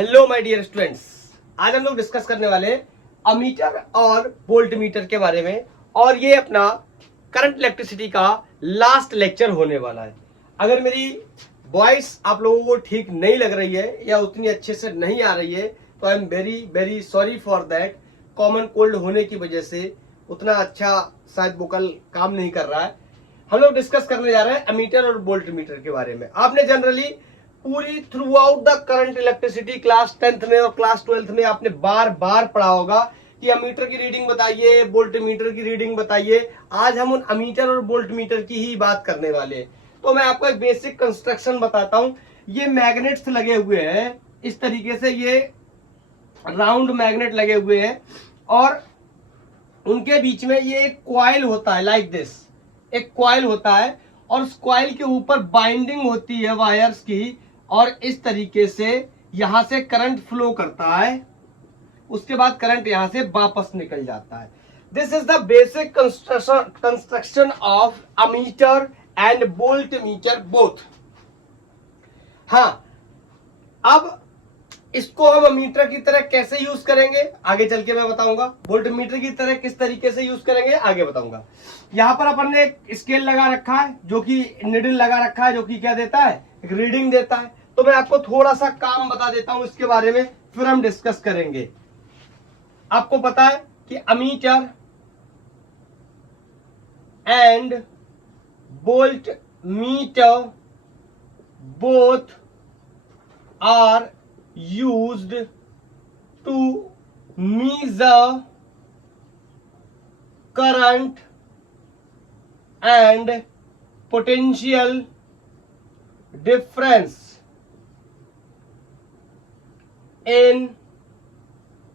Hello my dear students, आज हम लोग डिस्कस करने वाले अमीटर और वोल्ट मीटर के बारे में। और ये अपना करंट इलेक्ट्रिसिटी का लास्ट लेक्चर होने वाला है। अगर मेरी वॉइस आप लोगों को ठीक नहीं लग रही है या उतनी अच्छे से नहीं आ रही है तो I am very very sorry for that. Common cold होने की वजह से उतना अच्छा शायद वोकल काम नहीं कर रहा है। हम लोग डिस्कस करने जा रहे हैं अमीटर और वोल्ट मीटर के बारे में। आपने जनरली पूरी through out the current electricity class 10th में और क्लास 12th में आपने बार बार पढ़ा होगा कि अमीटर की रीडिंग बताइए, वोल्ट मीटर की रीडिंग बताइए। आज हम उन अमीटर और वोल्ट मीटर की ही बात करने वाले हैं। तो मैं आपको एक बेसिक कंस्ट्रक्शन बताता हूं। ये मैग्नेट्स लगे हुए हैं इस तरीके से, ये राउंड मैग्नेट लगे हुए हैं और उनके बीच में ये एक कॉइल होता है, लाइक दिस एक कॉइल होता है और उस कॉइल के ऊपर बाइंडिंग होती है वायर्स की और इस तरीके से यहां से करंट फ्लो करता है। उसके बाद करंट यहां से वापस निकल जाता है। This is the basic construction of ammeter and voltmeter both. हाँ, अब इसको हम अमीटर की तरह कैसे यूज करेंगे आगे चल के मैं बताऊंगा। वोल्ट मीटर की तरह किस तरीके से यूज करेंगे आगे बताऊंगा। यहां पर अपन ने एक स्केल लगा रखा है जो कि निडल लगा रखा है, जो कि क्या देता है, एक रीडिंग देता है। तो मैं आपको थोड़ा सा काम बता देता हूं इसके बारे में, फिर हम डिस्कस करेंगे। आपको पता है कि ammeter and voltmeter both are used to measure current and potential difference in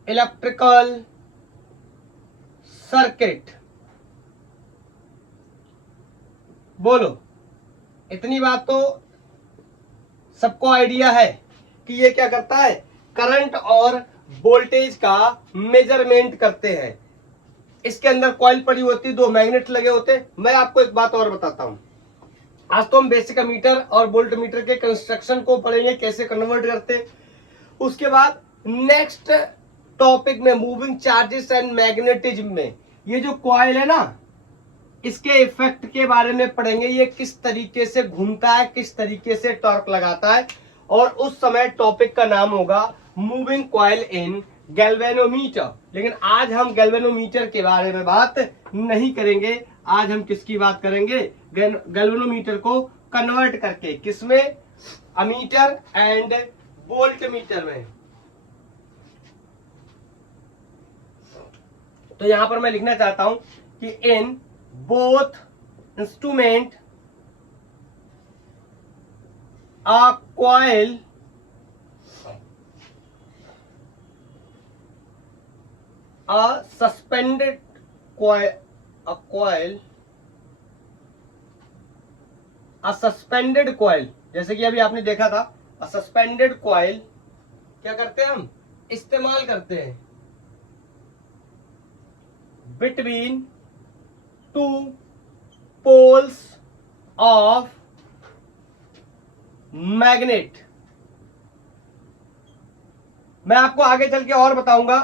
electrical circuit। बोलो, इतनी बात तो सबको आइडिया है कि ये क्या करता है, करंट और वोल्टेज का मेजरमेंट करते हैं। इसके अंदर कॉइल पड़ी होती है, दो मैग्नेट लगे होते हैं। मैं आपको एक बात और बताता हूं। आज तो हम बेसिक मीटर और वोल्ट मीटर के कंस्ट्रक्शन को पढ़ेंगे, कैसे कन्वर्ट करते। उसके बाद नेक्स्ट टॉपिक में मूविंग चार्जेस एंड मैग्नेटिज्म में ये जो कॉइल है ना, इसके इफेक्ट के बारे में पढ़ेंगे। ये किस तरीके से घूमता है, किस तरीके से टॉर्क लगाता है, और उस समय टॉपिक का नाम होगा मूविंग कॉइल इन गैल्वेनोमीटर। लेकिन आज हम गैल्वेनोमीटर के बारे में बात नहीं करेंगे। आज हम किसकी बात करेंगे, गैल्वेनोमीटर को कन्वर्ट करके किसमें, अमीटर एंड वोल्ट मीटर में। तो यहां पर मैं लिखना चाहता हूं कि in both instrument a coil a suspended coil a suspended coil, जैसे कि अभी आपने देखा था a suspended coil क्या करते हैं हम, इस्तेमाल करते हैं between two poles of magnet. मैं आपको आगे चल के और बताऊंगा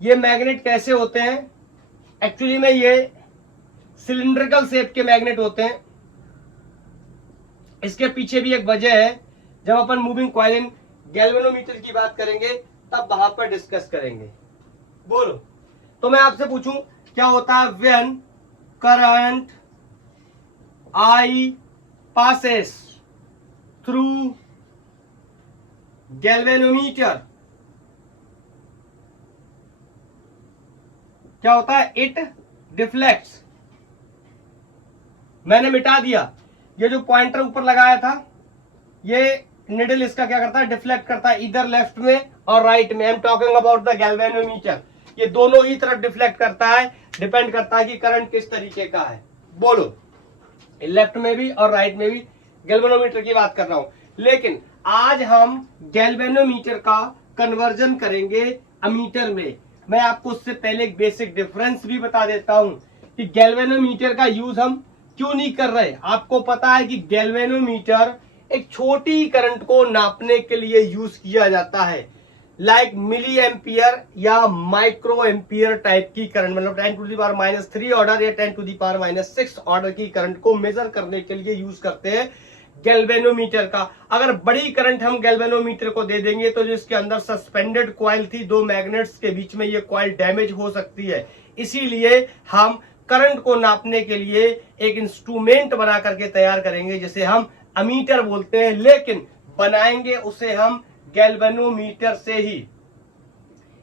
ये मैग्नेट कैसे होते हैं। एक्चुअली में ये सिलिंड्रिकल शेप के मैग्नेट होते हैं। इसके पीछे भी एक वजह है। जब अपन मूविंग कॉइल इन गैल्वेनोमीटर की बात करेंगे तब वहां पर डिस्कस करेंगे। बोलो, तो मैं आपसे पूछूं क्या होता है when current I passes through galvanometer, क्या होता है, इट डिफ्लेक्ट्स। मैंने मिटा दिया ये जो पॉइंटर ऊपर लगाया था, ये निडल इसका क्या करता है, डिफ्लेक्ट करता है इधर लेफ्ट में और राइट में। I am talking about the galvanometer. ये दोनों ही तरफ डिफ्लेक्ट करता है, डिपेंड करता है कि करंट किस तरीके का है। बोलो, लेफ्ट में भी और राइट में भी गैल्वेनोमीटर की बात कर रहा हूं। लेकिन आज हम गैल्वेनोमीटर का कन्वर्जन करेंगे अमीटर में। मैं आपको उससे पहले एक बेसिक डिफरेंस भी बता देता हूं कि गैल्वेनोमीटर का यूज हम क्यों नहीं कर रहे। आपको पता है कि गैल्वेनोमीटर एक छोटी करंट को नापने के लिए यूज किया जाता है, लाइक मिली एम्पियर या माइक्रो एम्पियर टाइप की करंट, मतलब 10⁻³ ऑर्डर या 10⁻⁻6 ऑर्डर की करंट को मेजर करने के लिए यूज करते हैं गैल्वेनोमीटर का। अगर बड़ी करंट हम गैल्वेनोमीटर को दे देंगे तो जो इसके अंदर सस्पेंडेड कॉइल थी, दो मैग्नेट्स के बीच में ये कॉइल डैमेज हो सकती है, इसीलिए हम करंट को नापने के लिए एक इंस्ट्रूमेंट बना करके तैयार करेंगे जिसे हम अमीटर बोलते हैं, लेकिन बनाएंगे उसे हम गैल्वेनोमीटर से ही।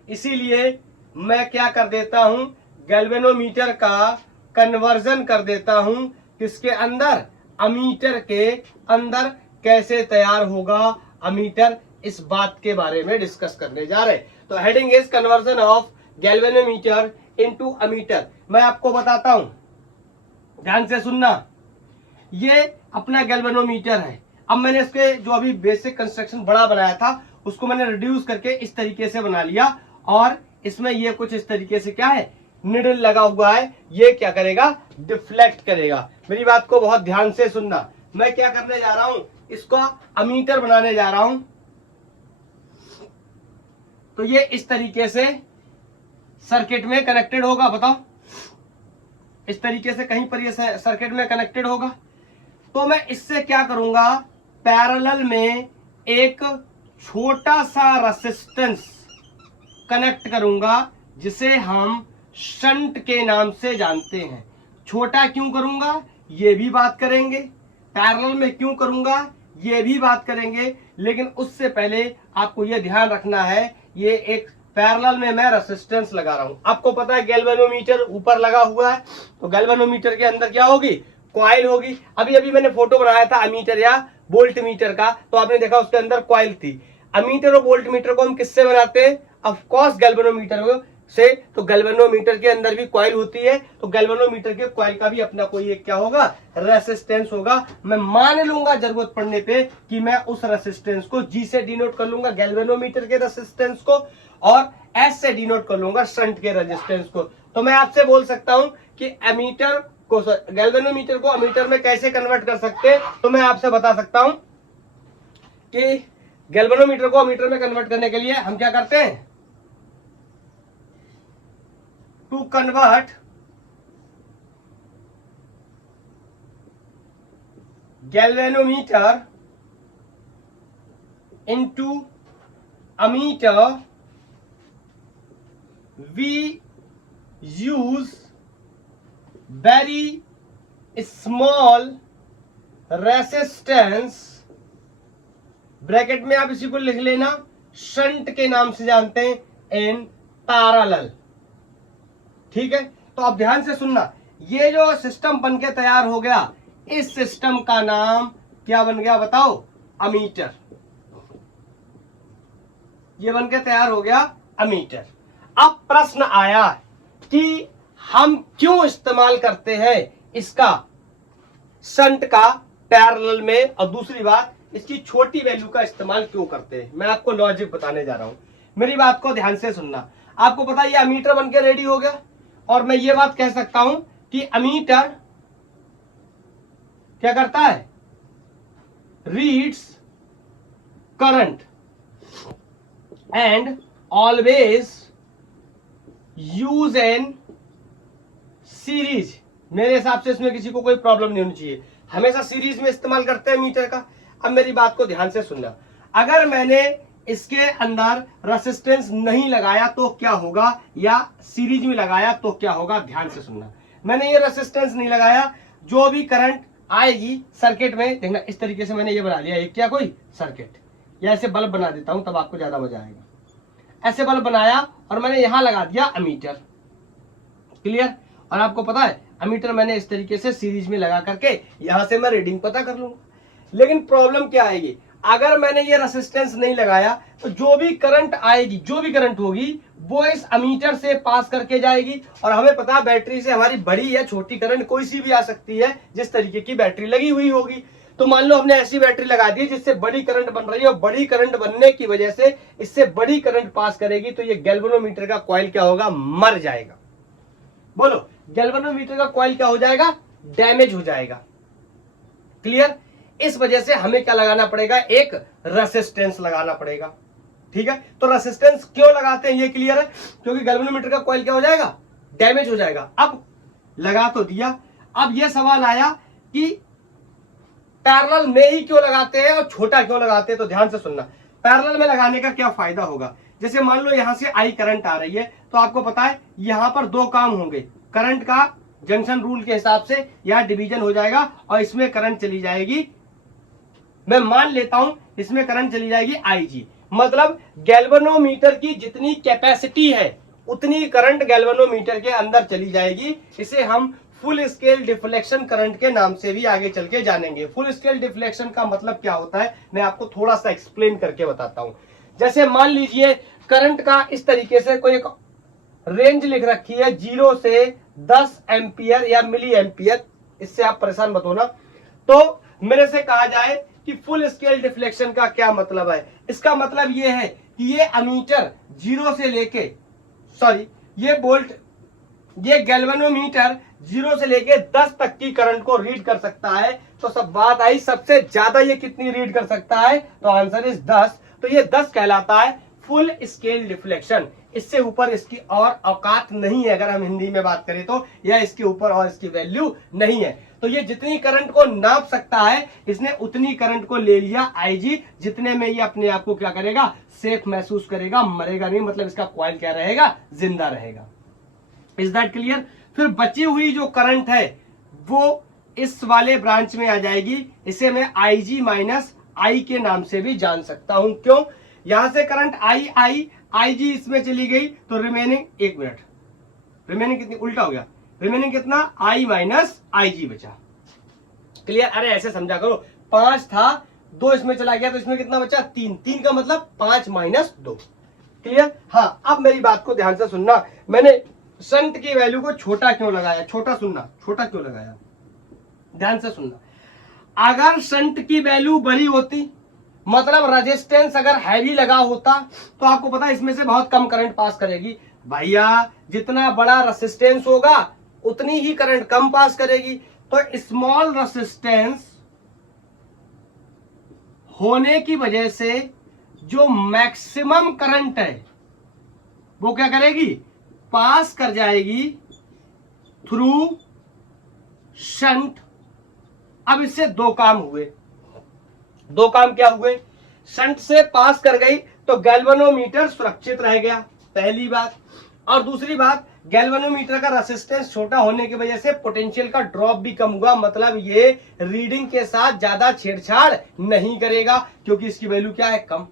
इसीलिए मैं क्या कर देता हूं, गैल्वेनोमीटर का कन्वर्जन कर देता हूं किसके अंदर, अमीटर के अंदर। कैसे तैयार होगा अमीटर, इस बात के बारे में डिस्कस करने जा रहे हैं। तो heading is conversion of galvanometer into ammeter. मैं आपको बताता हूं, ध्यान से सुनना। ये अपना गैल्वेनोमीटर है। अब मैंने इसके जो अभी बेसिक कंस्ट्रक्शन बड़ा बनाया था उसको मैंने रिड्यूस करके इस तरीके से बना लिया, और इसमें ये कुछ इस तरीके से क्या है, निडल लगा हुआ है। ये क्या करेगा, डिफ्लेक्ट करेगा। मेरी बात को बहुत ध्यान से सुनना। मैं क्या करने जा रहा हूं, इसको अमीटर बनाने जा रहा हूं। तो ये इस तरीके से सर्किट में कनेक्टेड होगा, बताओ, इस तरीके से कहीं पर ये सर्किट में कनेक्टेड होगा। तो मैं इससे क्या करूंगा, पैरेलल में एक छोटा सा रेजिस्टेंस कनेक्ट करूंगा जिसे हम शंट के नाम से जानते हैं। छोटा क्यों करूंगा ये भी बात करेंगे, पैरेलल में क्यों करूंगा ये भी बात करेंगे, लेकिन उससे पहले आपको ये ध्यान रखना है, ये एक पैरेलल में मैं रेजिस्टेंस लगा रहा हूं। आपको पता है गैल्वेनोमीटर ऊपर लगा हुआ है, तो गैल्वेनोमीटर के अंदर क्या होगी, कॉइल होगी। अभी अभी मैंने फोटो बनाया था अमीटर या वोल्ट मीटर का, तो आपने देखा उसके अंदर कॉइल थी। अमीटर और वोल्ट मीटर को हम किससे बनाते हैं, ऑफ कोर्स गैल्वेनोमीटर से। तो गैल्वेनोमीटर के अंदर भी कॉइल होती है, तो गैल्वेनोमीटर के कॉइल का भी अपना कोई एक क्या होगा, रेसिस्टेंस होगा। मैं मान लूंगा जरूरत पड़ने पे कि मैं उस रेसिस्टेंस को जी से डिनोट कर लूंगा गैल्वेनोमीटर के रेसिस्टेंस को, और एस से डिनोट कर लूंगा शंट के रेजिस्टेंस को। तो मैं आपसे बोल सकता हूं कि अमीटर को, गैल्वेनोमीटर को अमीटर में कैसे कन्वर्ट कर सकते हैं। तो मैं आपसे बता सकता हूं कि गैल्वेनोमीटर को अमीटर में कन्वर्ट करने के लिए हम क्या करते हैं, to convert galvanometer into ammeter we use very small resistance, bracket में आप इसी को लिख लेना, शंट के नाम से जानते हैं, इन पैरेलल। ठीक है, तो आप ध्यान से सुनना। ये जो सिस्टम बनके तैयार हो गया, इस सिस्टम का नाम क्या बन गया बताओ, अमीटर। ये बनके तैयार हो गया अमीटर। अब प्रश्न आया कि हम क्यों इस्तेमाल करते हैं इसका शंट का पैरेलल में, और दूसरी बात इसकी छोटी वैल्यू का इस्तेमाल क्यों करते हैं। मैं आपको लॉजिक बताने जा रहा हूं, मेरी बात को ध्यान से सुनना। आपको पता है ये अमीटर बनके रेडी हो गया, और मैं ये बात कह सकता हूं कि अमीटर क्या करता है, reads current and always use N series. मेरे हिसाब से इसमें किसी को कोई प्रॉब्लम नहीं होनी चाहिए, हमेशा सीरीज में इस्तेमाल करते हैं मीटर का। अब मेरी बात को ध्यान से सुनना, अगर मैंने इसके अंदर रेसिस्टेंस नहीं लगाया तो क्या होगा, या सीरीज में लगाया तो क्या होगा, ध्यान से सुनना। मैंने ये रेसिस्टेंस नहीं लगाया, जो भी करंट आएगी सर्किट में, देखना इस तरीके से मैंने ये बना लिया, एक क्या कोई सर्किट, या ऐसे बल्ब बना देता हूं तब आपको ज्यादा मजा आएगा। ऐसे बल्ब बनाया और मैंने यहां लगा दिया अमीटर, क्लियर। और आपको पता है अमीटर मैंने इस तरीके से सीरीज में लगा करके यहां से मैं रीडिंग पता कर लूंगा। लेकिन प्रॉब्लम क्या आएगी, अगर मैंने ये रेसिस्टेंस नहीं लगाया तो जो भी करंट आएगी, जो भी करंट होगी वो इस अमीटर से पास करके जाएगी। और हमें पता है बैटरी से हमारी बड़ी या छोटी करंट कोई सी भी आ सकती है, जिस तरीके की बैटरी लगी हुई होगी। तो मान लो हमने ऐसी बैटरी लगा दी जिससे बड़ी करंट बन रही है, और बड़ी करंट बनने की वजह से इससे बड़ी करंट पास करेगी, तो ये गैल्वेनोमीटर का कॉइल क्या होगा, मर जाएगा। बोलो, गैल्वेनोमीटर का कॉइल क्या हो जाएगा, डैमेज हो जाएगा। क्लियर। इस वजह से हमें क्या लगाना पड़ेगा, एक रेसिस्टेंस लगाना पड़ेगा। ठीक है, तो रेसिस्टेंस क्यों लगाते हैं ये क्लियर है, क्योंकि गैल्वेनोमीटर का कॉइल क्या हो जाएगा, डैमेज हो जाएगा। अब लगा तो दिया, अब ये सवाल आया कि पैरेलल में ही क्यों लगाते हैं और छोटा क्यों लगाते हैं, तो ध्यान से सुनना। पैरेलल में लगाने का क्या फायदा होगा, जैसे मान लो यहां से आई करंट आ रही है, तो आपको पता है यहां पर दो काम होंगे, करंट का जंक्शन रूल के हिसाब से यहां डिवीजन हो जाएगा और इसमें करंट चली जाएगी, मैं मान लेता हूं इसमें करंट चली जाएगी IG, मतलब गैल्वेनोमीटर की जितनी कैपेसिटी है उतनी करंट गैल्वेनोमीटर के अंदर चली जाएगी। इसे हम फुल स्केल डिफ्लेक्शन करंट के नाम से भी आगे चल के जानेंगे। फुल स्केल डिफ्लेक्शन का मतलब क्या होता है, मैं आपको थोड़ा सा एक्सप्लेन करके बताता हूं। जैसे मान लीजिए करंट का इस तरीके से कोई एक रेंज लिख रखी है 0 से 10 एम्पियर या मिली एम्पियर, इससे आप परेशान मत होना। तो मेरे से कहा जाए कि फुल स्केल डिफ्लेक्शन का क्या मतलब है, इसका मतलब ये है कि ये अमीटर 0 से लेके ये गैल्वेनोमीटर 0 से लेके 10 तक की करंट को रीड कर सकता है। तो सब बात आई, सबसे ज्यादा ये कितनी रीड कर सकता है, तो आंसर इज 10। तो ये 10 कहलाता है फुल स्केल डिफ्लेक्शन। इससे ऊपर इसकी और औकात नहीं है, अगर हम हिंदी में बात करें तो, या इसके ऊपर और इसकी वैल्यू नहीं है। तो ये जितनी करंट को नाप सकता है इसने उतनी करंट को ले लिया IG, जितने में ये अपने आप को क्या करेगा, सेफ महसूस करेगा, मरेगा नहीं, मतलब इसका कॉइल क्या रहेगा, जिंदा रहेगा। Is that clear. फिर बची हुई जो करंट है वो इस वाले ब्रांच में आ जाएगी, इसे मैं IG माइनस I के नाम से भी जान सकता हूं। क्यों, यहां से करंट IG इसमें चली गई, तो रिमेनिंग, एक मिनट, रिमेनिंग कितनी, उल्टा हो गया, रिमेनिंग कितना, I माइनस IG बचा। क्लियर, अरे ऐसे समझा करो, 5 था, 2 इसमें चला गया, तो इसमें कितना बचा, 3 का मतलब 5 माइनस 2। क्लियर। हाँ, अब मेरी बात को ध्यान से सुनना, मैंने शंट की वैल्यू को छोटा क्यों लगाया, छोटा सुनना, छोटा क्यों लगाया, ध्यान से सुनना। अगर शंट की वैल्यू बड़ी होती, मतलब रेजिस्टेंस अगर हैवी लगा होता, तो आपको पता है इसमें से बहुत कम करंट पास करेगी। भैया जितना बड़ा रेजिस्टेंस होगा उतनी ही करंट कम पास करेगी। तो स्मॉल रेजिस्टेंस होने की वजह से जो मैक्सिमम करंट है वो क्या करेगी, पास कर जाएगी थ्रू शंट। अब इससे दो काम हुए, दो काम क्या हुए, शंट से पास कर गई तो गैल्वेनोमीटर सुरक्षित रह गया, पहली बात। और दूसरी बात, गैल्वेनोमीटर का रेजिस्टेंस छोटा होने की वजह से पोटेंशियल का ड्रॉप भी कम हुआ, मतलब ये रीडिंग के साथ ज्यादा छेड़छाड़ नहीं करेगा, क्योंकि इसकी वैल्यू क्या है, कम।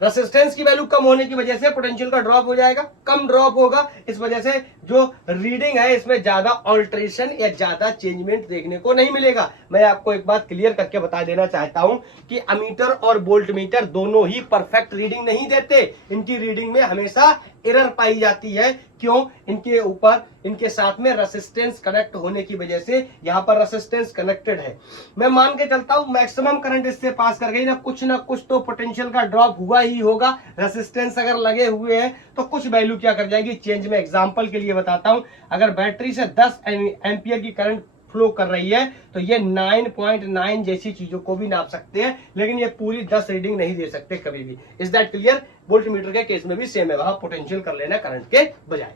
रेसिस्टेंस की वैल्यू कम होने की वजह से पोटेंशियल का ड्रॉप हो जाएगा, कम ड्रॉप होगा, इस वजह से जो रीडिंग है इसमें ज्यादा ऑल्ट्रेशन या ज्यादा चेंजमेंट देखने को नहीं मिलेगा। मैं आपको एक बात क्लियर करके बता देना चाहता हूं कि अमीटर और वोल्टमीटर दोनों ही परफेक्ट रीडिंग नहीं देते, इनकी रीडिंग में हमेशा एरर पाई जाती है। क्यों, इनके ऊपर, इनके साथ में रेसिस्टेंस कनेक्ट होने की वजह से यहां पर रेसिस्टेंस कनेक्टेड है। मैं मान के चलता हूं मैक्सिमम करंट इससे पास कर गई, ना कुछ तो पोटेंशियल का ड्रॉप हुआ ही होगा। रेसिस्टेंस अगर लगे हुए हैं तो कुछ वैल्यू क्या कर जाएगी, चेंज। में एग्जांपल के लिए बताता हूं, अगर बैटरी से 10 एम्पियर की करंट फ्लो कर रही है तो ये 9.9 जैसी चीजों को भी नाप सकते हैं, लेकिन ये पूरी 10 रीडिंग नहीं दे सकते कभी भी। Is that clear. वोल्टमीटर के केस में भी सेम है, वहां पोटेंशियल कर लेना करंट के बजाय।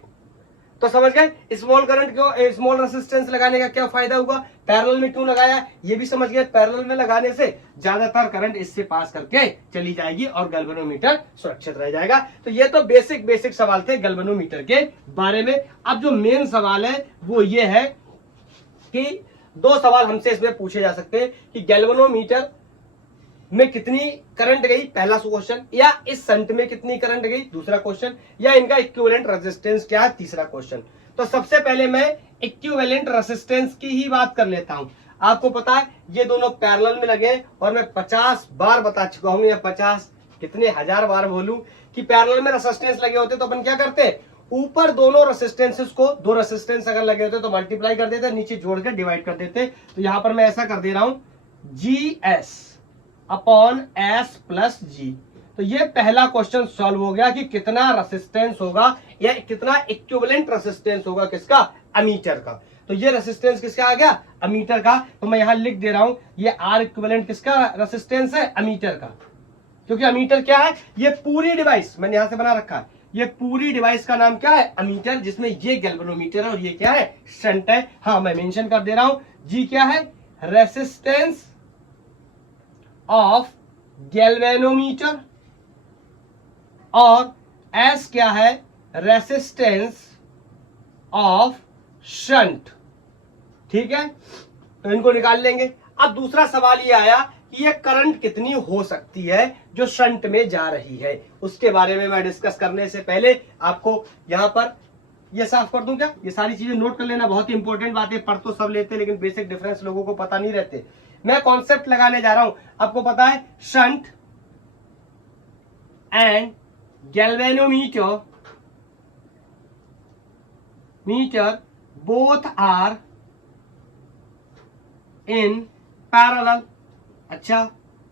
तो समझ गए स्मॉल करंट क्यों, स्मॉल रेसिस्टेंस लगाने का क्या फायदा हुआ, पैरेलल में क्यों लगाया, ये भी समझ गए। पैरेलल में लगाने से ज्यादातर करंट इससे पास करके चली जाएगी और गैल्वेनोमीटर सुरक्षित रह जाएगा। तो ये तो बेसिक सवाल थे गैल्वेनोमीटर के बारे में। अब जो मेन सवाल है वो ये है कि दो सवाल हमसे इसमें पूछे जा सकते हैं कि गैल्वेनोमीटर में कितनी करंट गई, पहला क्वेश्चन, या इस शंट में कितनी करंट गई, दूसरा क्वेश्चन, या इनका इक्विवेलेंट रेजिस्टेंस क्या है, तीसरा क्वेश्चन। तो सबसे पहले मैं इक्विवेलेंट रेजिस्टेंस की ही बात कर लेता हूं। आपको पता है ये दोनों पैरेलल में लगे और मैं 50 बार बता चुका हूं, या 50 कितने हजार बार बोलूं कि पैरेलल में रेजिस्टेंस लगे होते तो अपन क्या करते, ऊपर दोनों रेसिस्टेंसेस को, दो रेसिस्टेंस अगर लगे होते तो मल्टीप्लाई कर देते, नीचे जोड़ के डिवाइड कर देते। तो यहां पर मैं ऐसा कर दे रहा हूं, GS upon S plus G। तो ये पहला क्वेश्चन सॉल्व हो गया कि कितना रेसिस्टेंस होगा या कितना इक्विवेलेंट रेसिस्टेंस होगा किसका, अमीटर का। तो ये रेसिस्टेंस किसका आ गया, अमीटर का। तो मैं यहां लिख दे रहा हूं ये आर इक्विवेलेंट किसका रेसिस्टेंस है, अमीटर का। क्योंकि अमीटर क्या है, ये पूरी डिवाइस मैंने यहां से बना रखा है, ये पूरी डिवाइस का नाम क्या है, अमीटर, जिसमें ये गैल्वेनोमीटर है और ये क्या है, शंट है। हाँ मैं मेंशन कर दे रहा हूं, जी क्या है, रेसिस्टेंस ऑफ गैल्वेनोमीटर, और एस क्या है, रेसिस्टेंस ऑफ शंट। ठीक है, तो इनको निकाल लेंगे। अब दूसरा सवाल ये आया कि ये करंट कितनी हो सकती है जो शंट में जा रही है, उसके बारे में मैं डिस्कस करने से पहले आपको यहां पर ये साफ कर दूं क्या, ये सारी चीजें नोट कर लेना, बहुत ही इंपॉर्टेंट बातें, पढ़ तो सब लेते हैं लेकिन बेसिक डिफरेंस लोगों को पता नहीं रहते। मैं कॉन्सेप्ट लगाने जा रहा हूं, आपको पता है shunt and galvanometer both are in parallel. अच्छा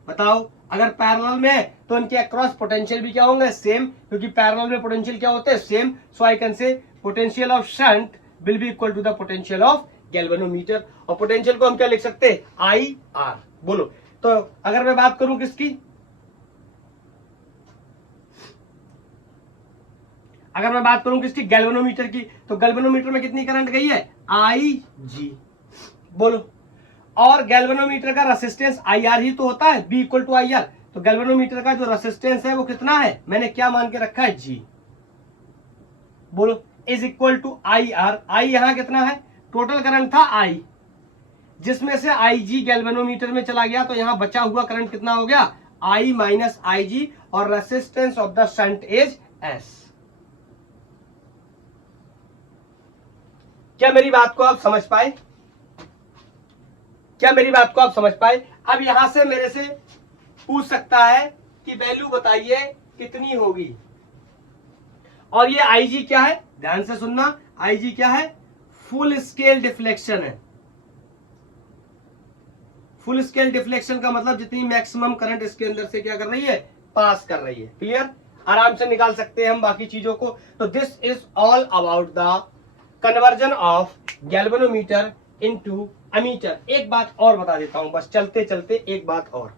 बताओ, अगर पैरेलल में है तो इनके अक्रॉस पोटेंशियल भी क्या होंगे, सेम, क्योंकि पैरेलल में पोटेंशियल क्या होते हैं, same. So I can say potential of shunt will be equal to the potential of galvanometer, और पोटेंशियल को हम क्या लिख सकते हैं, आई आर। बोलो, तो अगर मैं बात करूं किसकी, अगर मैं बात करूं किसकी, गैल्वेनोमीटर की, तो गैल्वेनोमीटर में कितनी करंट गई है, आई जी। बोलो, और गैल्वेनोमीटर का रेसिस्टेंस आई आर ही तो होता है, V equal to I R. तो गैल्वेनोमीटर का जो रेसिस्टेंस है वो कितना है, मैंने क्या मान के रखा है, जी। बोलो, is equal to I R. I यहां कितना है, टोटल करंट था आई, जिसमें से आई जी गैल्वेनोमीटर में चला गया, तो यहां बचा हुआ करंट कितना हो गया, आई माइनस आई जी, और resistance of the shunt is S. क्या मेरी बात को आप समझ पाए, क्या मेरी बात को आप समझ पाए। अब यहां से मेरे से पूछ सकता है कि वैल्यू बताइए कितनी होगी, और ये आईजी क्या है, ध्यान से सुनना, आईजी क्या है, फुल स्केल डिफ्लेक्शन है। फुल स्केल डिफ्लेक्शन का मतलब जितनी मैक्सिमम करंट इसके अंदर से क्या कर रही है, पास कर रही है। क्लियर, आराम से निकाल सकते हैं हम बाकी चीजों को। तो this is all about the conversion of galvanometer into ammeter. एक बात और बता देता हूं, बस चलते चलते एक बात और,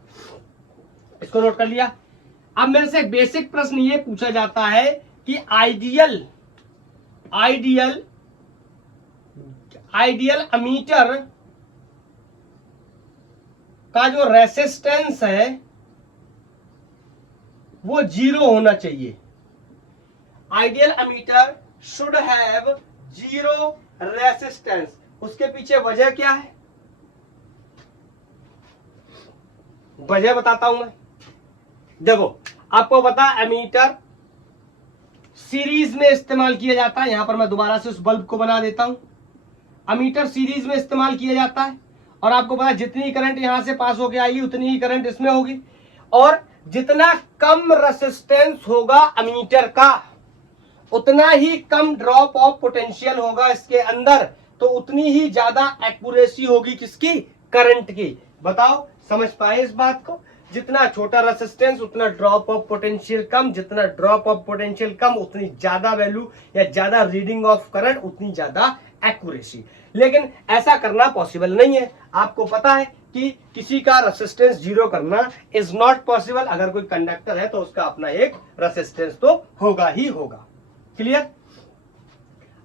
इसको नोट कर लिया। अब मेरे से एक बेसिक प्रश्न ये पूछा जाता है कि आइडियल अमीटर का जो रेसिस्टेंस है वो 0 होना चाहिए। Ideal ammeter should have 0 resistance. उसके पीछे वजह क्या है, वजह बताता हूं मैं। देखो, आपको पता एमीटर सीरीज में इस्तेमाल किया जाता है। यहां पर मैं दोबारा से उस बल्ब को बना देता हूं। अमीटर सीरीज में इस्तेमाल किया जाता है, और आपको पता है जितनी करंट यहां से पास होके आएगी उतनी ही करंट इसमें होगी, और जितना कम रेसिस्टेंस होगा अमीटर का उतना ही कम ड्रॉप ऑफ पोटेंशियल होगा इसके अंदर, तो उतनी ही ज्यादा एक्यूरेसी होगी किसकी, करंट की। बताओ, समझ पाए इस बात को। जितना छोटा रेसिस्टेंस उतना ड्रॉप ऑफ पोटेंशियल कम, जितना ड्रॉप ऑफ पोटेंशियल कम उतनी ज्यादा वैल्यू या ज्यादा रीडिंग ऑफ करंट, उतनी ज्यादा एक्यूरेसी। लेकिन ऐसा करना पॉसिबल नहीं है। आपको पता है कि किसी का रेसिस्टेंस 0 करना इज नॉट पॉसिबल। अगर कोई कंडक्टर है तो उसका अपना एक रेसिस्टेंस तो होगा ही होगा। क्लियर।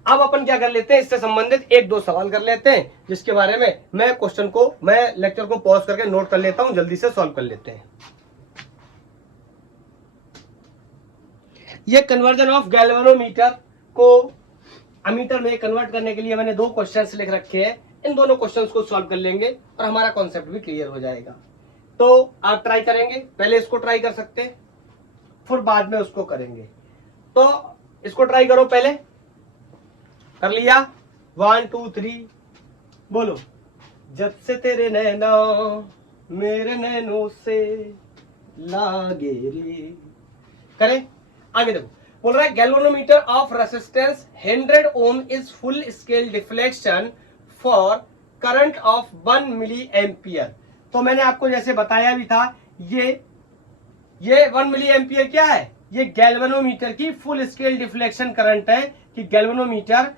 अब अपन क्या कर लेते हैं, इससे संबंधित 1-2 सवाल कर लेते हैं, जिसके बारे में मैं लेक्चर को पॉज करके नोट कर लेता हूं, जल्दी से सॉल्व कर लेते हैं। ये कन्वर्जन ऑफ गैल्वेनोमीटर को अमीटर में कन्वर्ट करने के लिए मैंने 2 क्वेश्चंस लिख रखे हैं। इन दोनों क्वेश्चंस को सॉल्व कर लेंगे और हमारा कॉन्सेप्ट भी क्लियर हो जाएगा। तो आप ट्राई करेंगे, पहले इसको ट्राई कर सकते हैं, फिर बाद में उसको करेंगे। तो इसको ट्राई करो, पहले कर लिया, 1 2 3 बोलो। जब से तेरे नैना मेरे नैनों से लागे रे। करें आगे। देखो, बोल रहा है galvanometer of resistance 100 ohm is full scale deflection for current of 1 milli ampere. तो मैंने आपको जैसे बताया भी था, ये 1 मिली एम्पियर क्या है, ये गैल्वेनोमीटर की फुल स्केल डिफ्लेक्शन करंट है कि गैल्वेनोमीटर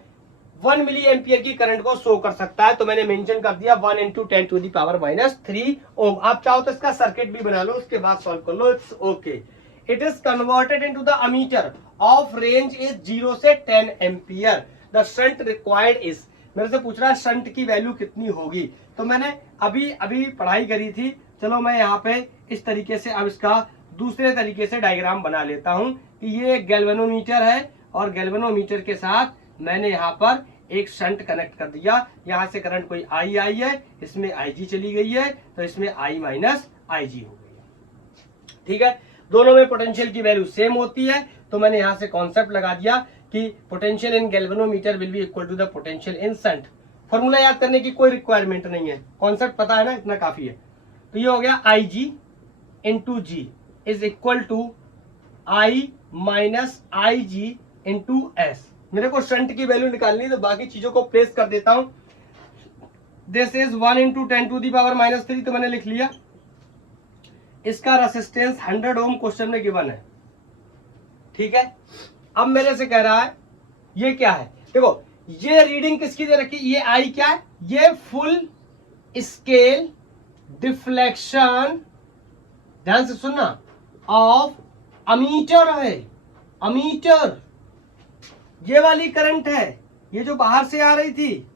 1 मिली एम्पियर की करंट को शो कर सकता है। तो मैंने मेंशन कर दिया 1 इंटू 10 टू द पावर -3 ओम। आप चाहो तो इसका सर्किट भी बना लो, उसके बाद सॉल्व कर लो, it's okay. It is converted into the ammeter of range is 0 से 10 ampere. The shunt required is, मेरे से पूछ रहा है शंट की वैल्यू कितनी होगी। तो मैंने अभी अभी पढ़ाई करी थी, चलो मैं यहाँ पे इस तरीके से अब इसका दूसरे तरीके से डायग्राम बना लेता हूं कि ये एक गैल्वेनोमीटर है और गैल्वेनोमीटर के साथ मैंने यहाँ पर एक शंट कनेक्ट कर दिया। यहाँ से करंट कोई आई आई है, इसमें IG चली गई है, तो इसमें I माइनस IG हो गई है। ठीक है, दोनों में पोटेंशियल की वैल्यू सेम होती है। तो मैंने यहाँ से कॉन्सेप्ट लगा दिया कि potential in galvanometer will be equal to the potential in shunt. Formula याद करने की कोई रिक्वायरमेंट नहीं है, कॉन्सेप्ट पता है ना, इतना काफी है। तो ये हो गया IG into G is equal to I minus IG into S. मेरे को शंट की वैल्यू निकालनी है, तो बाकी चीजों को प्लेस कर देता हूं। This is 1 into 10 to the power -3, तो मैंने लिख लिया। इसका रेसिस्टेंस 100 ओम क्वेश्चन में गिवन है। ठीक है, अब मेरे से कह रहा है ये क्या है। देखो ये रीडिंग किसकी दे रखी, ये आई क्या है, ये फुल स्केल डिफ्लेक्शन, ध्यान से सुनना, ऑफ अमीटर है। अमीटर ये वाली करंट है, ये जो बाहर से आ रही थी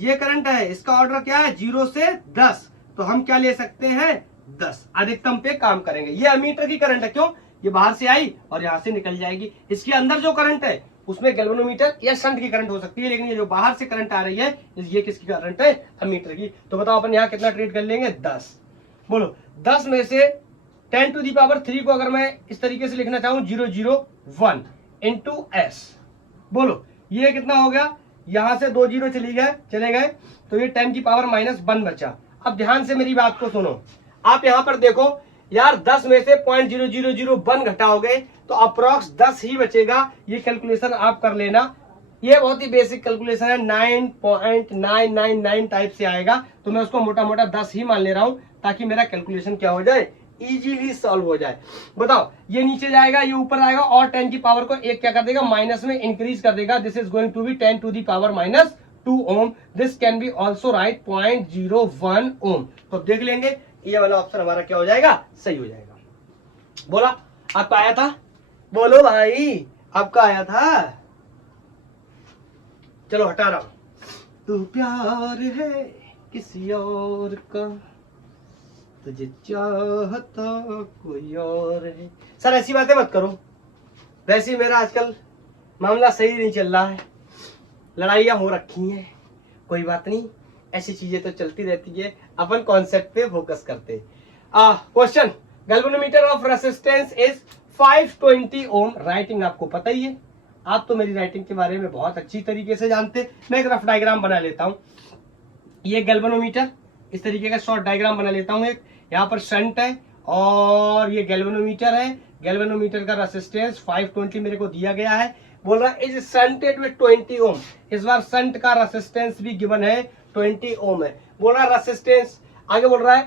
ये करंट है। इसका ऑर्डर क्या है, 0 से 10। तो हम क्या ले सकते हैं, 10 अधिकतम पे काम करेंगे। ये अमीटर की करंट है, क्यों, ये बाहर से आई और यहां से निकल जाएगी। इसके अंदर जो करंट है उसमें गैल्वेनोमीटर या शंट की करंट हो सकती है, लेकिन ये जो बाहर से करंट आ रही है ये किसकी करंट है, अमीटर की। तो बताओ अपन यहाँ कितना ट्रीट कर लेंगे, 10। बोलो 10 में से 10 टू दी पावर 3 को अगर मैं इस तरीके से लिखना चाहूं 001 इंटू एस, बोलो ये कितना हो गया, यहां से 2 जीरो चले गए, तो ये 10 की पावर -1 बचा। अब ध्यान से मेरी बात को सुनो, आप यहां पर देखो यार 10 में से 0.0001 घटाओगे तो अप्रोक्स 10 ही बचेगा। ये कैलकुलेशन आप कर लेना, ये बहुत ही बेसिक कैलकुलेशन है, 9.999 टाइप से आएगा। तो मैं उसको मोटा मोटा 10 ही मान ले रहा हूं ताकि मेरा कैलकुलेशन क्या हो जाए, इजीली सॉल्व हो जाए। बताओ ये नीचे जाएगा, ये ऊपर आएगा, और 10 की पावर को एक क्या कर देगा, माइनस में इंक्रीज कर देगा। This is going to be 10 to the power -2 ohm. This can be also write 0.01 ohm. तो देख लेंगे ये वाला ऑप्शन हमारा क्या हो जाएगा, सही हो जाएगा। बोला आपका आया था, बोलो भाई आपका आया था। चलो हटा रहा हूं। तू प्यार है किसी और का, तुझे चाहता कोई और है। सर ऐसी बातें मत करो, वैसे मेरा आजकल मामला सही नहीं चल रहा है, लड़ाइयां हो रखी हैं, कोई बात नहीं, ऐसी चीजें तो चलती रहती है। अपन कॉन्सेप्ट पे फोकस करते। Question, galvanometer of resistance is 520 ohm. Writing आपको पता ही है, आप तो मेरी राइटिंग के बारे में बहुत अच्छी तरीके से जानते। मैं एक रफ डायग्राम बना लेता हूं। ये गैल्वेनोमीटर, इस तरीके का शॉर्ट डायग्राम बना लेता हूं। एक यहाँ पर शंट है और ये गैल्वेनोमीटर है। गैल्वेनोमीटर का रेसिस्टेंस 520 मेरे को दिया गया है। बोल रहा है इज शंटेड विद 20 ओम। इस बार शंट का रेसिस्टेंस भी गिवन है, 20 ओम है। बोल रहा है रेसिस्टेंस, आगे बोल रहा है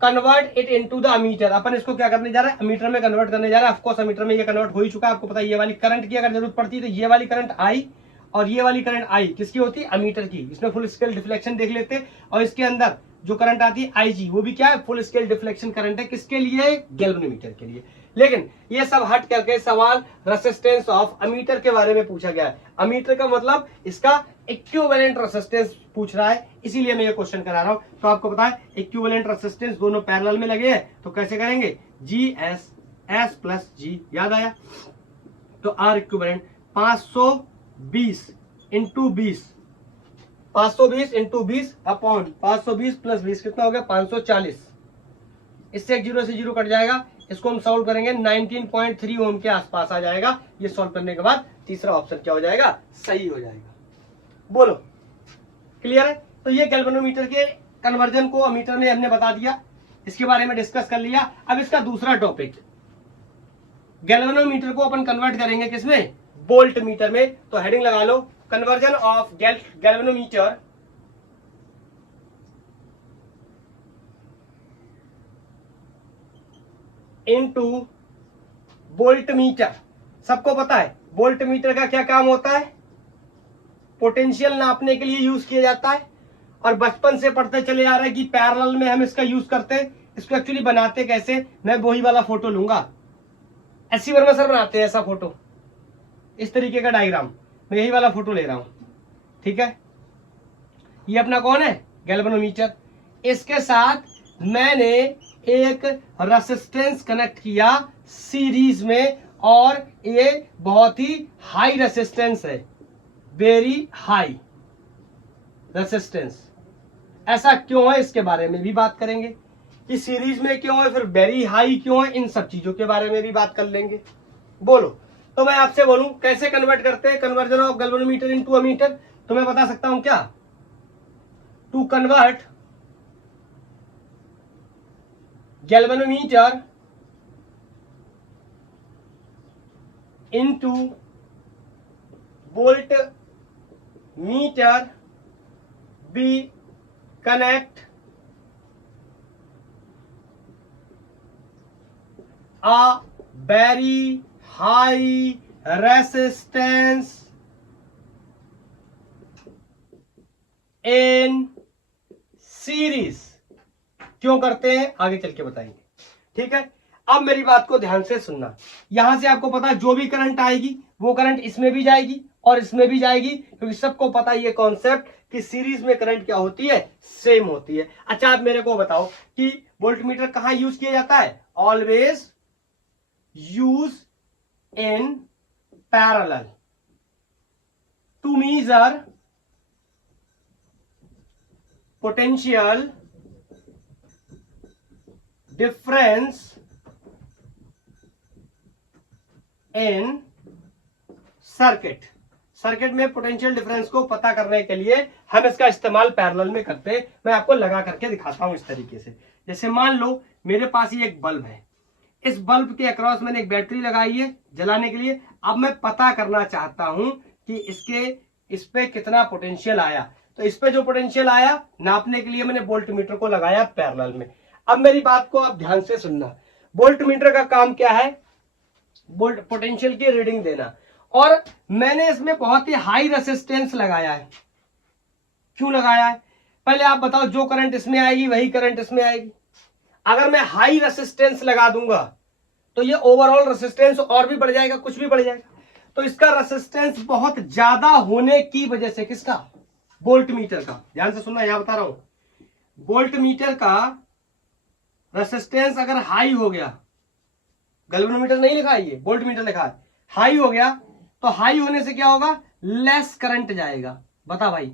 convert it into the ammeter. अपन इसको क्या करने जा रहे हैं, अमीटर में कन्वर्ट करने जा रहे हैं। ऑफ कोर्स अमीटर में ये कन्वर्ट हो ही चुका है, आपको पता है। ये वाली करंट की अगर जरूरत पड़ती है तो ये वाली करंट आई और ये वाली करंट आई किसकी होती है, अमीटर की। इसमें फुल स्केल डिफ्लेक्शन देख लेते। और इसके अंदर जो करंट आती है IG, वो भी क्या है, फुल स्केल डिफ्लेक्शन करंट है। किसके लिए, गैल्वेनोमीटर के लिए। लेकिन ये सब हट करके सवाल रेसिस्टेंस ऑफ अमीटर के बारे में पूछा गया है। अमीटर का मतलब इसका इक्विवेलेंट रेसिस्टेंस पूछ रहा है, इसीलिए मैं ये क्वेश्चन करा रहा हूं। तो आपको पता है इक्विवेलेंट रेसिस्टेंस दोनों पैरेलल में लगे हैं, तो कैसे करेंगे, GS प्लस G, याद आया। तो R equivalent 520 into 20, 520 into 20 upon 520 plus 20 कितना हो गया, 540। इससे 0 से 0 कट जाएगा। इसको हम सॉल्व करेंगे 19.3 ओम के आसपास आ जाएगा। ये सॉल्व करने के बाद तीसरा ऑप्शन क्या हो जाएगा, सही हो जाएगा। बोलो क्लियर है। तो ये गैल्वेनोमीटर के कन्वर्जन को अमीटर में हमने बता दिया, इसके बारे में डिस्कस कर लिया। अब इसका दूसरा टॉपिक, गैल्वेनोमीटर को अपन कन्वर्ट करेंगे किसमें, वोल्ट मीटर में। तो हेडिंग लगा लो, conversion of galvanometer into voltmeter. सबको पता है वोल्ट मीटर का क्या काम होता है, पोटेंशियल नापने के लिए यूज किया जाता है, और बचपन से पढ़ते चले आ रहे हैं कि पैरेलल में हम इसका यूज करते हैं। इसको एक्चुअली बनाते कैसे, मैं वही वाला फोटो लूंगा, ऐसी वर्मा सर बनाते हैं ऐसा फोटो, इस तरीके का डायग्राम, मैं यही वाला फोटो ले रहा हूं, ठीक है। ये अपना कौन है, गैल्वेनोमीटर। इसके साथ मैंने एक रेसिस्टेंस कनेक्ट किया सीरीज में, और ये बहुत ही हाई रेसिस्टेंस है, वेरी हाई रेसिस्टेंस। ऐसा क्यों है इसके बारे में भी बात करेंगे कि सीरीज में क्यों है, फिर वेरी हाई क्यों है, इन सब चीजों के बारे में भी बात कर लेंगे। बोलो, तो मैं आपसे बोलूं कैसे कन्वर्ट करते हैं, conversion of galvanometer into ammeter, तो मैं बता सकता हूं क्या, to convert galvanometer into voltmeter, we connect a very high resistance in series। क्यों करते हैं आगे चल के बताएंगे, ठीक है। अब मेरी बात को ध्यान से सुनना, यहां से आपको पता है जो भी करंट आएगी वो करंट इसमें भी जाएगी और इसमें भी जाएगी, क्योंकि सबको पता है ये कॉन्सेप्ट कि सीरीज में करंट क्या होती है, सेम होती है। अच्छा, आप मेरे को बताओ कि वोल्टमीटर कहां यूज किया जाता है, always use in parallel to measure potential difference in circuit. Circuit में पोटेंशियल डिफरेंस को पता करने के लिए हम इसका इस्तेमाल पैरेलल में करते हैं। मैं आपको लगा करके दिखाता हूं इस तरीके से। जैसे मान लो मेरे पास ये एक बल्ब है, इस बल्ब के अक्रॉस मैंने एक बैटरी लगाई है जलाने के लिए। अब मैं पता करना चाहता हूं कि इस पे कितना पोटेंशियल आया, तो इस पे जो पोटेंशियल आया नापने के लिए मैंने वोल्टमीटर को लगाया पैरेलल में। अब मेरी बात को आप ध्यान से सुनना, वोल्टमीटर का काम क्या है, वोल्ट पोटेंशियल की रीडिंग देना, और मैंने इसमें बहुत ही हाई रेसिस्टेंस लगाया है। क्यों लगाया है, पहले आप बताओ, जो करंट इसमें आएगी वही करंट इसमें आएगी। अगर मैं हाई रेसिस्टेंस लगा दूंगा तो ये ओवरऑल रेसिस्टेंस और भी बढ़ जाएगा, कुछ भी बढ़ जाएगा। तो इसका रेसिस्टेंस बहुत ज्यादा होने की वजह से, किसका, वोल्टमीटर का, ध्यान से सुनना, यहां बता रहा हूं, वोल्टमीटर का रेसिस्टेंस अगर हाई हो गया, गैल्वेनोमीटर नहीं लिखा है ये, वोल्टमीटर लिखा है, हाई हो गया, तो हाई होने से क्या होगा, लेस करंट जाएगा। बता भाई,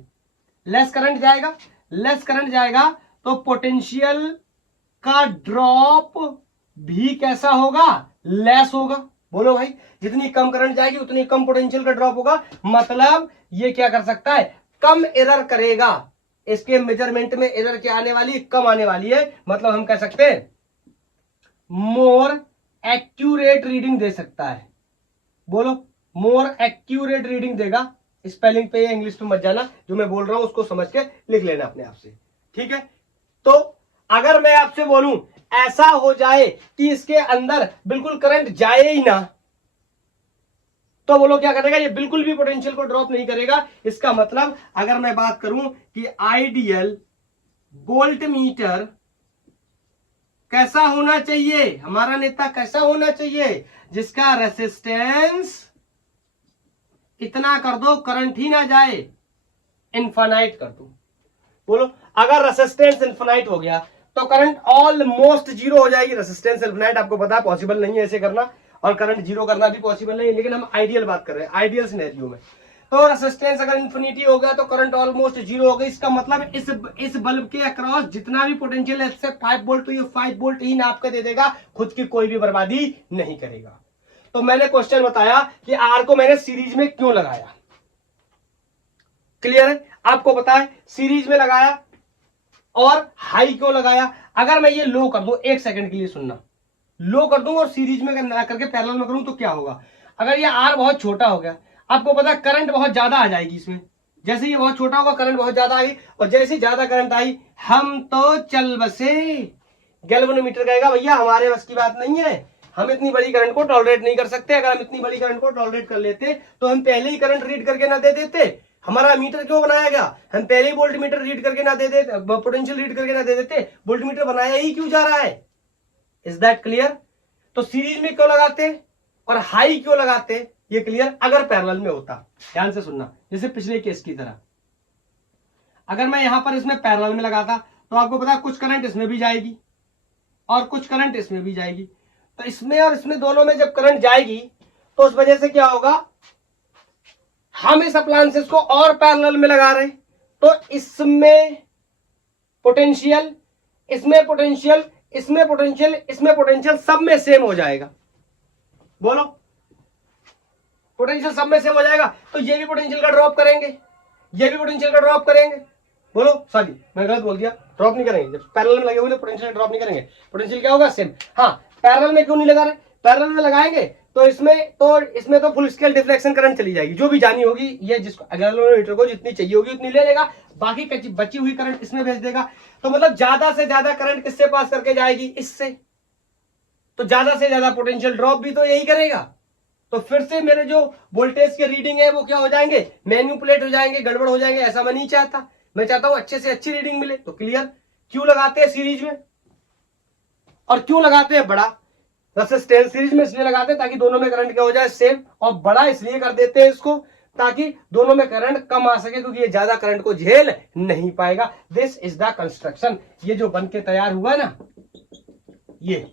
लेस करंट जाएगा, लेस करंट जाएगा तो पोटेंशियल का ड्रॉप भी कैसा होगा, लेस होगा। बोलो भाई, जितनी कम करंट जाएगी उतनी कम पोटेंशियल का ड्रॉप होगा, मतलब ये क्या कर सकता है, कम एरर करेगा। इसके मेजरमेंट में एरर क्या आने वाली, कम आने वाली है, मतलब हम कह सकते हैं मोर एक्यूरेट रीडिंग दे सकता है। बोलो, मोर एक्यूरेट रीडिंग देगा। स्पेलिंग पे या इंग्लिश पे मत जाना, जो मैं बोल रहा हूं उसको समझ के लिख लेना अपने आप से, ठीक है। तो अगर मैं आपसे बोलूं ऐसा हो जाए कि इसके अंदर बिल्कुल करंट जाए ही ना, तो बोलो क्या करेगा, ये बिल्कुल भी पोटेंशियल को ड्रॉप नहीं करेगा। इसका मतलब अगर मैं बात करूं कि आइडियल वोल्टमीटर कैसा होना चाहिए, हमारा नेता कैसा होना चाहिए, जिसका रेसिस्टेंस इतना कर दो करंट ही ना जाए, इनफाइनाइट कर दो। बोलो, अगर रेसिस्टेंस इनफाइनाइट हो गया तो करंट ऑलमोस्ट जीरो हो जाएगी। रेसिस्टेंस इनफाइनाइट आपको पता है पॉसिबल नहीं है ऐसे करना, और करंट जीरो करना भी पॉसिबल नहीं है, लेकिन हम आइडियल बात कर रहे हैं, आइडियल सिनेरियो में। तो रेसिस्टेंस अगर इन्फिनिटी हो गया तो करंट ऑलमोस्ट जीरो हो गई। इसका मतलब इस बल्ब के अक्रॉस जितना भी पोटेंशियल है, 5 वोल्ट, तो ये 5 वोल्ट ही नाप के दे देगा, खुद की कोई भी बर्बादी नहीं करेगा। तो मैंने क्वेश्चन बताया कि आर को मैंने सीरीज में क्यों लगाया, क्लियर है, आपको पता है सीरीज में लगाया, और हाई क्यों लगाया। अगर मैं ये लो कर दूं, एक सेकंड के लिए सुनना, लो कर दूं और सीरीज में करके पैरेलल में करूं तो क्या होगा, अगर ये आर बहुत छोटा हो गया, आपको पता है करंट बहुत ज्यादा आ जाएगी इसमें। जैसे ये बहुत छोटा होगा करंट बहुत ज्यादा आई, और जैसे ज्यादा करंट आई हम तो चल बसे। गैल्वेनोमीटर कहेगा भैया हमारे बस की बात नहीं है, हम इतनी बड़ी करंट को टॉलरेट नहीं कर सकते। अगर हम इतनी बड़ी करंट को टॉलरेट कर लेते तो हम पहले ही करंट रीड करके ना दे देते, हमारा अमीटर क्यों बनाया गया? हम पहले ही वोल्ट मीटर रीड करके ना दे देते, पोटेंशियल रीड करके ना दे देते, वोल्ट मीटर बनाया ही क्यों जा रहा है? Is that clear? तो सीरीज में क्यों लगाते और हाई क्यों लगाते, ये क्लियर अगर पैरेलल में होता। ध्यान से सुनना, जैसे पिछले केस की तरह अगर मैं यहां पर इसमें पैरेलल में लगाता तो आपको पता है कुछ करंट इसमें भी जाएगी और कुछ करंट इसमें भी जाएगी, तो इसमें और इसमें दोनों में जब करंट जाएगी तो उस वजह से क्या होगा, हम इस अप्लायंसेस को और पैरेलल में लगा रहे, तो इसमें पोटेंशियल, इसमें पोटेंशियल, इसमें पोटेंशियल, इसमें पोटेंशियल सब में सेम हो जाएगा। बोलो, पोटेंशियल सब में सेम हो जाएगा, तो ये भी पोटेंशियल का ड्रॉप करेंगे, ये भी पोटेंशियल का ड्रॉप करेंगे। बोलो, सॉरी मैं गलत बोल दिया, ड्रॉप नहीं करेंगे, जब पैरेलल में लगे हुए पोटेंशियल ड्रॉप नहीं करेंगे, पोटेंशियल क्या होगा, सेम। हाँ, पैरेलल में क्यों नहीं लगा रहे, पैरेलल में लगाएंगे तो इसमें तो फुल स्केल डिफ्लेक्शन करंट चली जाएगी, जो भी जानी होगी, ये जिसको गैल्वेनोमीटर को जितनी चाहिए होगी उतनी ले लेगा, बाकी बची हुई करंट इसमें भेज देगा। तो मतलब ज्यादा से ज्यादा करंट किससे पास करके जाएगी, इससे, तो ज्यादा से ज्यादा पोटेंशियल ड्रॉप भी तो यही करेगा। तो फिर से मेरे जो वोल्टेज के रीडिंग है वो क्या हो जाएंगे, मैन्युपुलेट हो जाएंगे, गड़बड़ हो जाएंगे। ऐसा मैं नहीं चाहता, मैं चाहता हूं अच्छे से अच्छी रीडिंग मिले। तो क्लियर, क्यों लगाते हैं सीरीज में और क्यों लगाते हैं बड़ा रेजिस्टेंस सीरीज में, इसलिए लगाते हैं ताकि दोनों में करंट क्या हो जाए, सेम, और बड़ा इसलिए कर देते हैं इसको ताकि दोनों में करंट कम आ सके, क्योंकि ये ज्यादा करंट को झेल नहीं पाएगा। दिस इज द कंस्ट्रक्शन, ये जो बन के तैयार हुआ ना, ये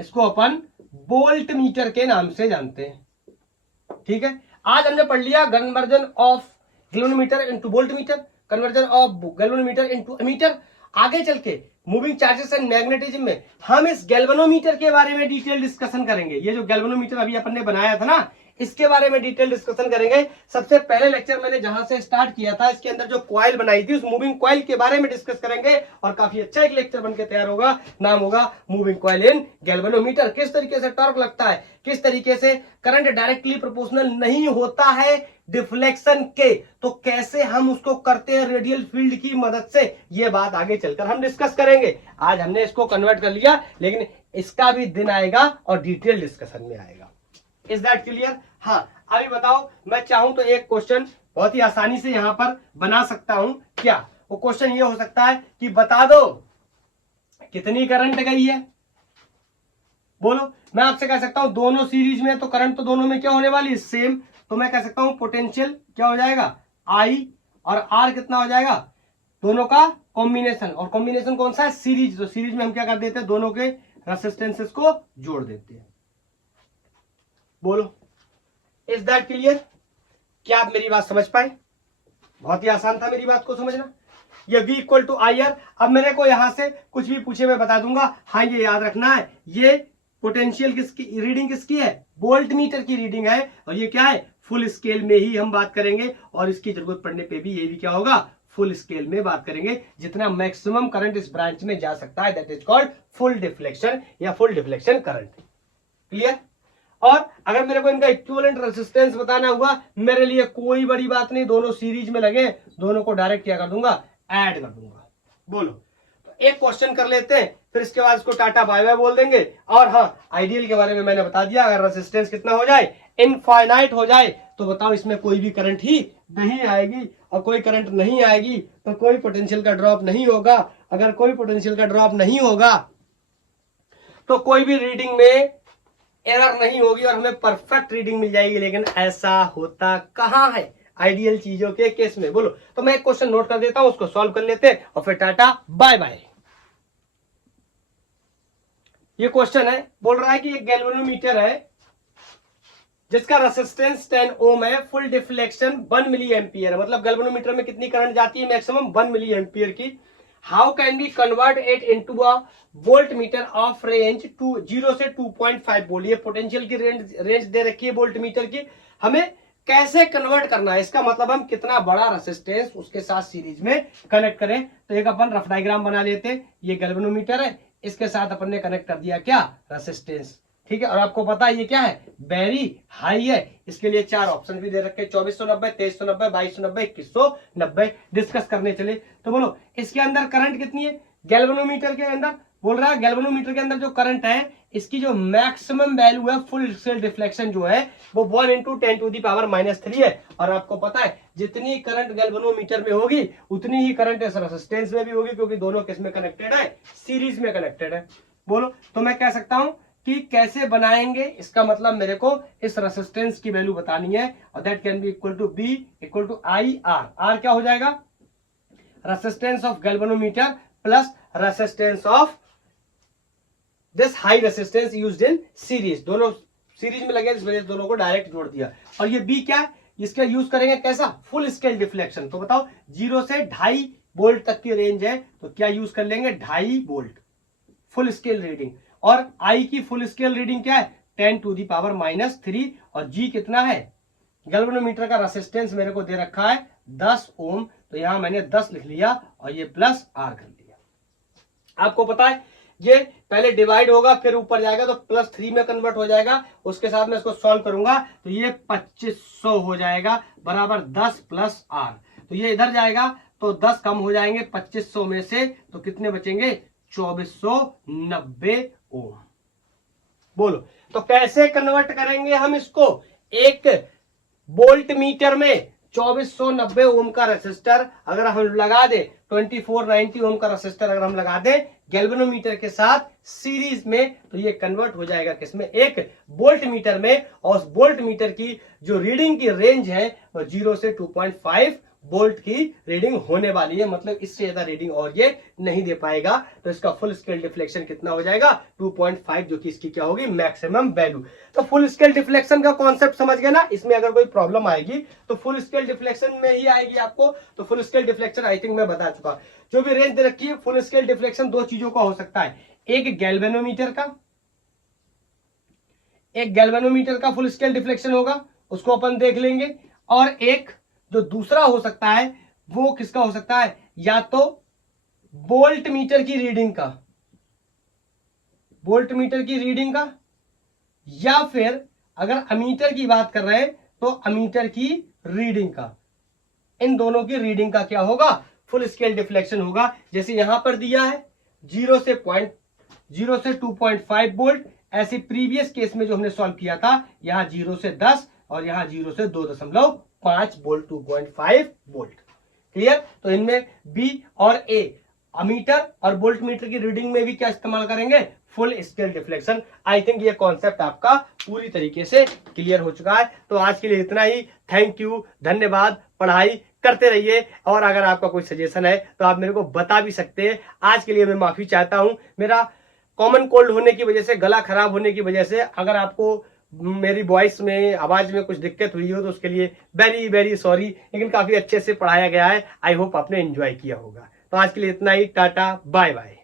इसको अपन वोल्ट मीटर के नाम से जानते हैं। ठीक है, आज हमने पढ़ लिया conversion of galvanometer into voltmeter, conversion of galvanometer into ammeter. आगे चल के मूविंग चार्जेस एंड मैग्नेटिज्म में हम इस गैल्वेनोमीटर के बारे में डिटेल डिस्कशन करेंगे। ये जो गैल्वेनोमीटर अभी अपन ने बनाया था ना, इसके बारे में डिटेल डिस्कशन करेंगे। सबसे पहले लेक्चर मैंने जहां से स्टार्ट किया था, इसके अंदर जो कॉइल बनाई थी उस मूविंग कॉइल के बारे में डिस्कस करेंगे, और काफी अच्छा एक लेक्चर बनके तैयार होगा, नाम होगा मूविंग कॉइल इन गैल्वेनोमीटर। किस तरीके से टॉर्क लगता है, किस तरीके से करंट डायरेक्टली प्रोपोर्शनल नहीं होता है डिफ्लेक्शन के, तो कैसे हम उसको करते हैं रेडियल फील्ड की मदद से, ये बात आगे चलकर हम डिस्कस करेंगे। आज हमने इसको कन्वर्ट कर लिया, लेकिन इसका भी दिन आएगा और डिटेल डिस्कशन में आएगा। Is that clear? हाँ, अभी बताओ, मैं चाहूं तो एक क्वेश्चन बहुत ही आसानी से यहां पर बना सकता हूं। क्या वो क्वेश्चन ये हो सकता है कि बता दो कितनी करंट गई है। बोलो, मैं आपसे कह सकता हूं दोनों सीरीज में, तो करंट तो दोनों में क्या होने वाली है, सेम। तो मैं कह सकता हूं पोटेंशियल क्या हो जाएगा, आई, और आर कितना हो जाएगा, दोनों का कॉम्बिनेशन। और कॉम्बिनेशन कौन सा है, सीरीज। तो सीरीज में हम क्या कर देते हैं, दोनों के रेसिस्टेंसेस को जोड़ देते हैं। बोलो, इज दैट क्लियर? क्या आप मेरी बात समझ पाए? बहुत ही आसान था मेरी बात को समझना। ये V equal to I R. अब मेरे को यहां से कुछ भी पूछे मैं बता दूंगा। हाँ, ये याद रखना है, ये पोटेंशियल किसकी रीडिंग, किसकी है, वोल्ट मीटर की रीडिंग है, और ये क्या है, फुल स्केल में ही हम बात करेंगे, और इसकी जरूरत पड़ने पे भी ये भी क्या होगा, फुल स्केल में बात करेंगे। जितना मैक्सिमम करंट इस ब्रांच में जा सकता है, that is called full deflection या फुल डिफ्लेक्शन करंट। क्लियर? और अगर मेरे को इनका इक्विवेलेंट रेजिस्टेंस बताना हुआ, मेरे लिए कोई बड़ी बात नहीं, दोनों सीरीज में लगे, दोनों को डायरेक्ट क्या कर दूंगा, ऐड कर दूंगा। बोलो, तो एक क्वेश्चन कर लेते हैं, फिर इसके बाद इसको टाटा बाय बाय बोल देंगे। और हाँ, आइडियल के बारे में मैंने बता दिया, अगर रेजिस्टेंस कितना हो जाए, इनफाइनाइट हो जाए, तो बताओ इसमें कोई भी करंट ही नहीं आएगी, और कोई करंट नहीं आएगी तो कोई पोटेंशियल का ड्रॉप नहीं होगा। अगर कोई पोटेंशियल का ड्रॉप नहीं होगा तो कोई भी रीडिंग में एरर नहीं होगी और हमें परफेक्ट रीडिंग मिल जाएगी। लेकिन ऐसा होता कहां है आइडियल चीजों के केस में? बोलो, तो मैं एक क्वेश्चन नोट कर देता हूं, उसको सॉल्व कर लेते हैं और फिर टाटा बाय बाय। ये क्वेश्चन है, बोल रहा है कि एक गैल्वेनोमीटर है जिसका रेजिस्टेंस 10 ओम है, फुल डिफ्लेक्शन 1 मिली एम्पियर, मतलब गैल्वेनोमीटर में कितनी करंट जाती है, मैक्सिमम 1 मिली एम्पियर की। How can be convert it into a volt meter of range 0 से 2.5 वोल्ट। ये पोटेंशियल की रेंज दे रखी है वोल्ट मीटर की, हमें कैसे कन्वर्ट करना है, इसका मतलब हम कितना बड़ा रेजिस्टेंस उसके साथ सीरीज में कनेक्ट करें। तो एक अपन रफ डायग्राम बना लेते हैं। ये गैल्वेनोमीटर है, इसके साथ अपन ने कनेक्ट कर दिया क्या, रेजिस्टेंस। ठीक है, और आपको पता है ये क्या है, वेरी हाई है। इसके लिए 4 ऑप्शन भी दे रखे, 2490, 2390, 2290, 2190। डिस्कस करने चले तो बोलो, इसके अंदर करंट कितनी है, गैल्वेनोमीटर के अंदर बोल रहा है गैल्वेनोमीटर के अंदर जो करंट है इसकी जो मैक्सिमम वैल्यू है फुल स्केल डिफ्लेक्शन जो है वो 1 × 10⁻³ है। और आपको पता है जितनी करंट गैल्वेनोमीटर में होगी उतनी ही करंट इस रेजिस्टेंस में भी होगी, क्योंकि दोनों किस में कनेक्टेड है, सीरीज में कनेक्टेड है। बोलो तो मैं कह सकता हूं कि कैसे बनाएंगे, इसका मतलब मेरे को इस रेजिस्टेंस की वैल्यू बतानी है, और that can be equal to be equal to I R. R क्या हो जाएगा, resistance of galvanometer plus resistance of this high resistance used in series. दोनों सीरीज में लगे इस वजह से दोनों को डायरेक्ट जोड़ दिया। और ये बी क्या है, इसका यूज करेंगे कैसा, फुल स्केल डिफ्लेक्शन। तो बताओ 0 से 2.5 वोल्ट तक की रेंज है, तो क्या यूज कर लेंगे, 2.5 वोल्ट फुल स्केल रीडिंग। और आई की फुल स्केल रीडिंग क्या है, 10⁻³ और जी कितना है, गैल्वेनोमीटर का रेजिस्टेंस मेरे को दे रखा है 10 ओम, तो यहां मैंने 10 लिख लिया और ये प्लस आर कर लिया। आपको पता है ये पहले डिवाइड होगा फिर ऊपर जाएगा तो +3 में कन्वर्ट हो जाएगा, उसके साथ में इसको सॉल्व करूंगा तो ये 2500 हो जाएगा बराबर 10 + आर। तो ये इधर जाएगा तो 10 कम हो जाएंगे 2500 में से, तो कितने बचेंगे, 2490 ओम। बोलो तो कैसे कन्वर्ट करेंगे हम इसको, एक वोल्ट मीटर में 2490 ओम का रेसिस्टर अगर हम लगा दे, 2490 ओम का रेसिस्टर अगर हम लगा दे गैल्वेनोमीटर के साथ सीरीज में, तो ये कन्वर्ट हो जाएगा किसमें, एक वोल्ट मीटर में। और उस वोल्ट मीटर की जो रीडिंग की रेंज है वो 0 से 2.5 वोल्ट की रीडिंग होने वाली है, मतलब इससे ज्यादा रीडिंग और ये नहीं दे पाएगा। तो इसका फुल स्केल डिफ्लेक्शन कितना हो जाएगा, 2.5, जो कि इसकी क्या होगी, मैक्सिमम वैल्यू। तो फुल स्केल डिफ्लेक्शन का कॉन्सेप्ट समझ गए ना। इसमें अगर कोई प्रॉब्लम आएगी तो फुल स्केल डिफ्लेक्शन में ही आएगी आपको। तो full scale deflection I think मैं बता चुका। जो भी रेंज दे रखी है फुल स्केल डिफ्लेक्शन दो चीजों का हो सकता है, एक गैल्वेनोमीटर का फुल स्केल डिफ्लेक्शन होगा, उसको अपन देख लेंगे। और एक जो दूसरा हो सकता है वो किसका हो सकता है, या तो वोल्ट मीटर की रीडिंग का, या फिर अगर अमीटर की बात कर रहे हैं तो अमीटर की रीडिंग का। इन दोनों की रीडिंग का क्या होगा, फुल स्केल डिफ्लेक्शन होगा। जैसे यहां पर दिया है 0 से 2.5 वोल्ट, ऐसे प्रीवियस केस में जो हमने सॉल्व किया था, यहां 0 से 10 और यहां 0 से 2.5 वोल्ट, 2.5 वोल्ट। क्लियर। तो इनमें बी और ए, अमीटर और वोल्ट मीटर की रीडिंग में भी क्या इस्तेमाल करेंगे, full scale deflection. I think ये कॉन्सेप्ट आपका पूरी तरीके से क्लियर हो चुका है। तो आज के लिए इतना ही। थैंक यू, धन्यवाद। पढ़ाई करते रहिए, और अगर आपका कोई सजेशन है तो आप मेरे को बता भी सकते हैं। आज के लिए मैं माफी चाहता हूं, मेरा कॉमन कोल्ड होने की वजह से, गला खराब होने की वजह से अगर आपको मेरी वॉइस में, आवाज में कुछ दिक्कत हुई हो तो उसके लिए वेरी वेरी सॉरी। लेकिन काफी अच्छे से पढ़ाया गया है, आई होप आपने एंजॉय किया होगा। तो आज के लिए इतना ही, टाटा बाय बाय।